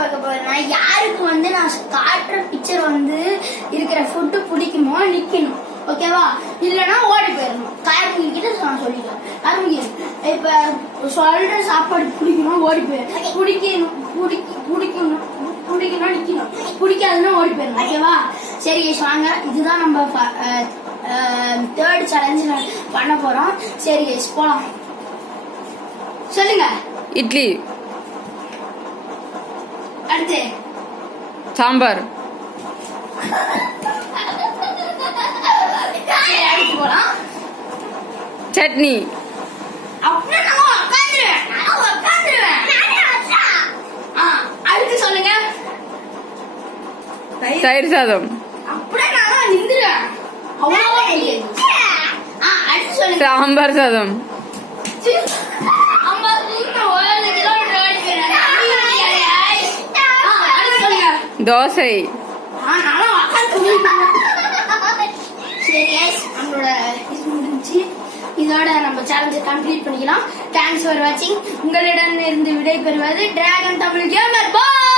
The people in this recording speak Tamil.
பார்க்க போறேன்னா யாருக்கு வந்து நான் காட்டுற பிக்சர் வந்து இருக்கிற ஃபுட்டு பிடிக்குமோ நிக்கணும், ஓகேவா? இல்லைன்னா ஓடி போயிடணும். கார்த்திகை கிட்ட நான் சொல்லிடுவேன். இப்ப சொல்ற சாப்பாடு பிடிக்கணும், ஓடி போயிடணும். பிடிக்கணும் நிக்கணும், பிடிக்காதுன்னா ஓடி போயிடணும், ஓகேவா? சரி வாங்க, இதுதான் நம்ம தேர்ட் சேலஞ்சு பண்ண போறோம். சரி போலாம். சொல்லுங்க. இட்லி. அடுத்து சாம்பார். அடுத்து போலாம். சட்னி. அடுத்து சொல்லுங்க. தயிர் சாதம். சாம்பார் சாதம். தோசை. இதோட நம்ம சேலஞ்சை கம்ப்ளீட் பண்ணிக்கலாம். தேங்க்ஸ் ஃபார் வாட்சிங். உங்களிடம் இருந்து விடை பெறுவது டிராகன் தமிழ் கேமர். பாய்.